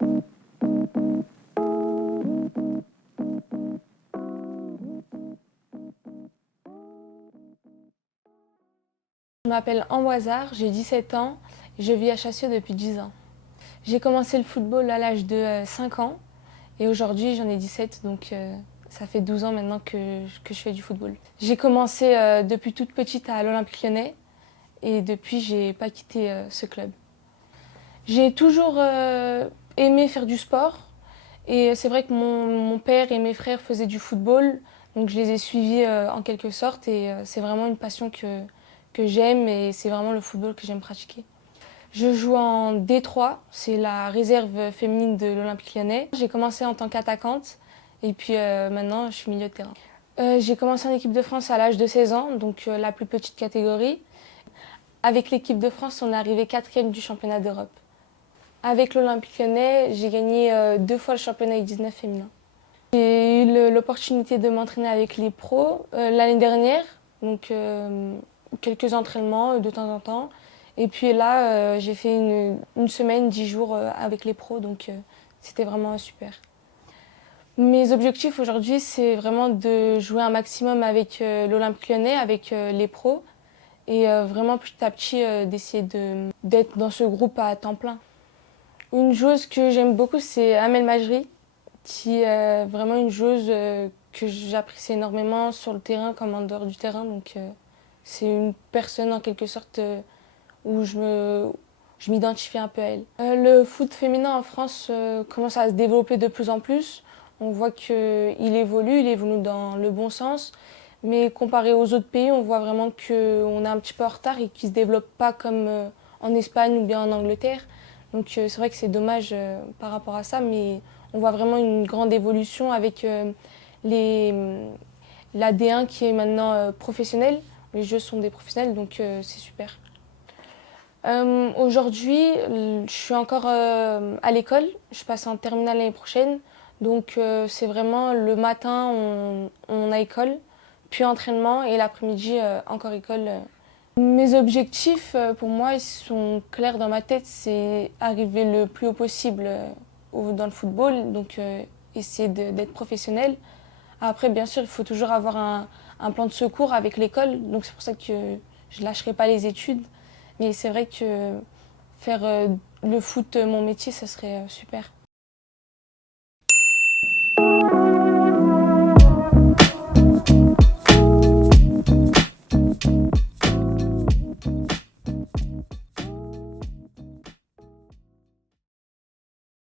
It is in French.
Je m'appelle Amboisard, j'ai 17 ans et je vis à Chassieux depuis 10 ans. J'ai commencé le football à l'âge de 5 ans et aujourd'hui j'en ai 17, donc ça fait 12 ans maintenant que je fais du football. J'ai commencé depuis toute petite à l'Olympique Lyonnais et depuis j'ai pas quitté ce club. J'ai toujours aimé faire du sport et c'est vrai que mon père et mes frères faisaient du football, donc je les ai suivis en quelque sorte et c'est vraiment une passion que j'aime et c'est vraiment le football que j'aime pratiquer. Je joue en D3, c'est la réserve féminine de l'Olympique Lyonnais. J'ai commencé en tant qu'attaquante et puis maintenant je suis milieu de terrain. J'ai commencé en équipe de France à l'âge de 16 ans, donc la plus petite catégorie. Avec l'équipe de France, on est arrivé 4e du championnat d'Europe. Avec l'Olympique Lyonnais, j'ai gagné 2 fois le championnat U19 féminin. J'ai eu l'opportunité de m'entraîner avec les pros l'année dernière, donc quelques entraînements de temps en temps. Et puis là, j'ai fait une semaine, 10 jours avec les pros, donc c'était vraiment super. Mes objectifs aujourd'hui, c'est vraiment de jouer un maximum avec l'Olympique Lyonnais, avec les pros, et vraiment petit à petit d'essayer d'être dans ce groupe à temps plein. Une joueuse que j'aime beaucoup, c'est Amel Majri, qui est vraiment une joueuse que j'apprécie énormément sur le terrain comme en dehors du terrain. Donc c'est une personne en quelque sorte où je m'identifie un peu à elle. Le foot féminin en France commence à se développer de plus en plus. On voit qu'il évolue, il évolue dans le bon sens. Mais comparé aux autres pays, on voit vraiment qu'on est un petit peu en retard et qu'il ne se développe pas comme en Espagne ou bien en Angleterre. Donc c'est vrai que c'est dommage par rapport à ça, mais on voit vraiment une grande évolution avec la D1 qui est maintenant professionnelle. Les jeux sont des professionnels, donc c'est super. Aujourd'hui, je suis encore à l'école. Je passe en terminale l'année prochaine. Donc c'est vraiment le matin, on a école, puis entraînement, et l'après-midi, encore école. Mes objectifs, pour moi, ils sont clairs dans ma tête. C'est arriver le plus haut possible dans le football, donc essayer d'être professionnel. Après, bien sûr, il faut toujours avoir un plan de secours avec l'école, donc c'est pour ça que je ne lâcherai pas les études. Mais c'est vrai que faire le foot mon métier, ça serait super.